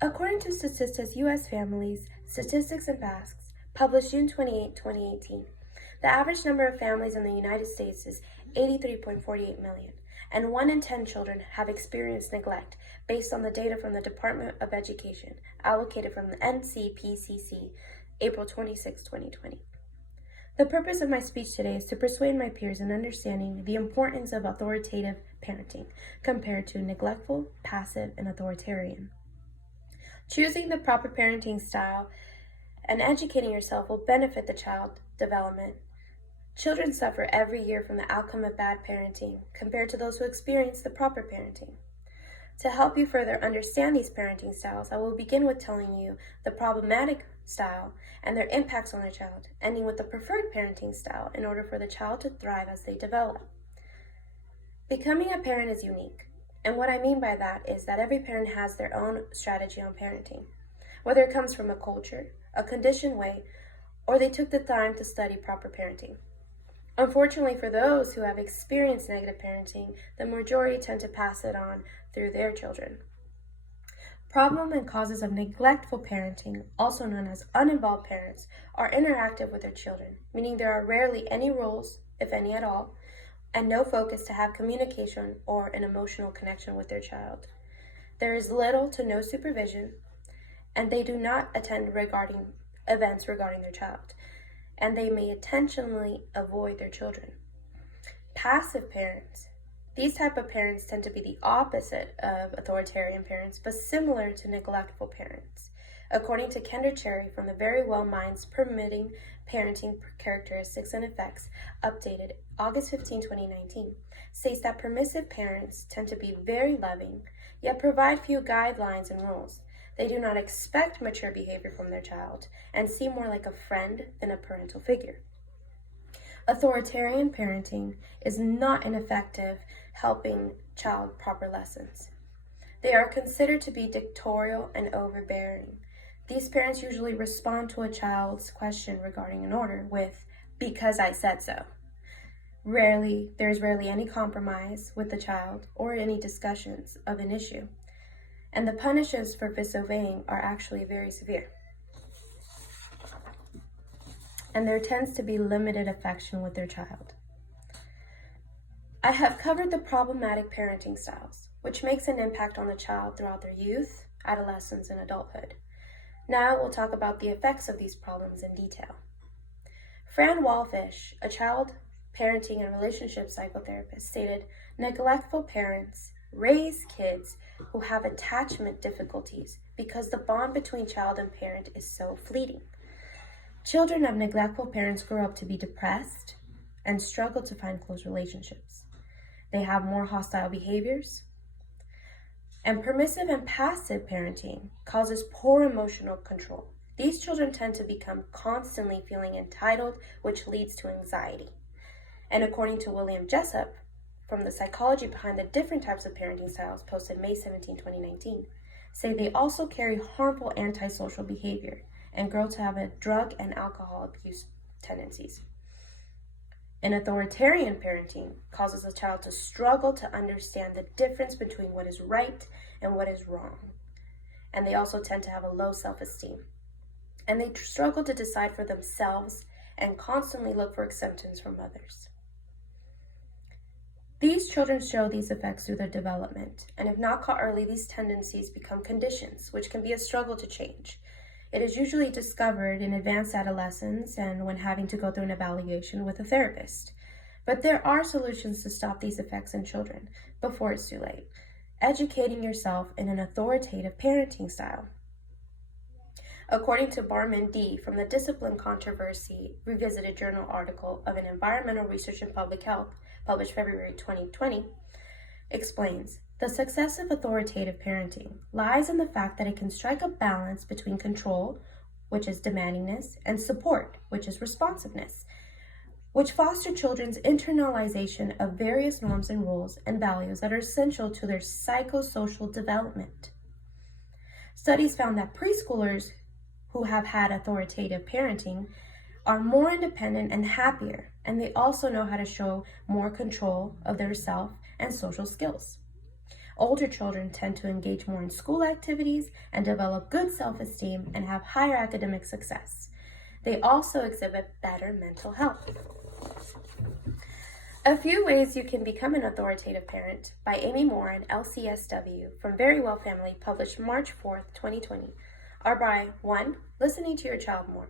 According to Statistics U.S. Families, Statistics and Facts, published June 28, 2018, the average number of families in the United States is 83.48 million, and 1 in 10 children have experienced neglect based on the data from the Department of Education, allocated from the NCPCC, April 26, 2020. The purpose of my speech today is to persuade my peers in understanding the importance of authoritative parenting compared to neglectful, passive, and authoritarian. Choosing the proper parenting style and educating yourself will benefit the child's development. Children suffer every year from the outcome of bad parenting compared to those who experience the proper parenting. To help you further understand these parenting styles, I will begin with telling you the problematic style and their impacts on the child, ending with the preferred parenting style in order for the child to thrive as they develop. Becoming a parent is unique, and what I mean by that is that every parent has their own strategy on parenting, whether it comes from a culture, a conditioned way, or they took the time to study proper parenting. Unfortunately, for those who have experienced negative parenting, the majority tend to pass it on through their children. Problem and causes of neglectful parenting, also known as uninvolved parents, are interactive with their children, meaning there are rarely any rules, if any at all, and no focus to have communication or an emotional connection with their child. There is little to no supervision, and they do not attend events regarding their child, and they may intentionally avoid their children. Passive parents. These type of parents tend to be the opposite of authoritarian parents, but similar to neglectful parents. According to Kendra Cherry from the Very Well Minds Permitting Parenting Characteristics and Effects, updated August 15, 2019, states that permissive parents tend to be very loving, yet provide few guidelines and rules. They do not expect mature behavior from their child and seem more like a friend than a parental figure. Authoritarian parenting is not an effective helping child proper lessons. They are considered to be dictatorial and overbearing. These parents usually respond to a child's question regarding an order with, "because I said so." There's rarely any compromise with the child or any discussions of an issue. And the punishments for disobeying are actually very severe. And there tends to be limited affection with their child. I have covered the problematic parenting styles, which makes an impact on the child throughout their youth, adolescence, and adulthood. Now we'll talk about the effects of these problems in detail. Fran Walfish, a child parenting and relationship psychotherapist, stated, "Neglectful parents raise kids who have attachment difficulties because the bond between child and parent is so fleeting. Children of neglectful parents grow up to be depressed and struggle to find close relationships. They have more hostile behaviors. And permissive and passive parenting causes poor emotional control. These children tend to become constantly feeling entitled, which leads to anxiety." And according to William Jessup, from the Psychology Behind the Different Types of Parenting Styles, posted May 17, 2019, say they also carry harmful antisocial behavior and grow to have a drug and alcohol abuse tendencies. An authoritarian parenting causes a child to struggle to understand the difference between what is right and what is wrong. And they also tend to have a low self-esteem. And they struggle to decide for themselves and constantly look for acceptance from others. These children show these effects through their development, and if not caught early, these tendencies become conditions, which can be a struggle to change. It is usually discovered in advanced adolescence and when having to go through an evaluation with a therapist. But there are solutions to stop these effects in children before it's too late. Educating yourself in an authoritative parenting style. According to Barman D. from the Discipline Controversy Revisited Journal article of an Environmental Research in Public Health, published February 2020, explains, "The success of authoritative parenting lies in the fact that it can strike a balance between control, which is demandingness, and support, which is responsiveness, which foster children's internalization of various norms and rules and values that are essential to their psychosocial development." Studies found that preschoolers who have had authoritative parenting are more independent and happier, and they also know how to show more control of their self and social skills. Older children tend to engage more in school activities and develop good self-esteem and have higher academic success. They also exhibit better mental health. A few ways you can become an authoritative parent by Amy Moore and LCSW from Very Well Family, published March 4th, 2020, are by 1. Listening to your child more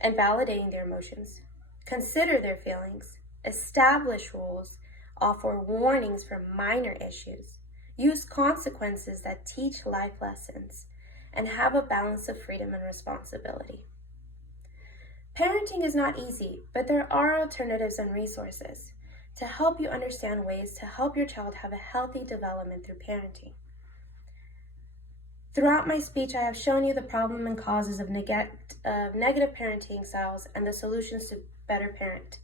and validating their emotions. Consider their feelings. Establish rules. Offer warnings for minor issues. Use consequences that teach life lessons. And have a balance of freedom and responsibility. Parenting is not easy, but there are alternatives and resources to help you understand ways to help your child have a healthy development through parenting. Throughout my speech, I have shown you the problem and causes of negative parenting styles and the solutions to better parent.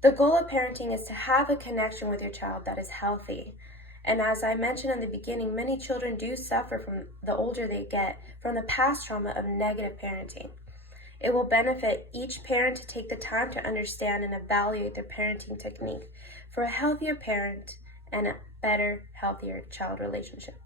The goal of parenting is to have a connection with your child that is healthy. And as I mentioned in the beginning, many children do suffer from, the older they get, from the past trauma of negative parenting. It will benefit each parent to take the time to understand and evaluate their parenting technique for a healthier parent and a better, healthier child relationship.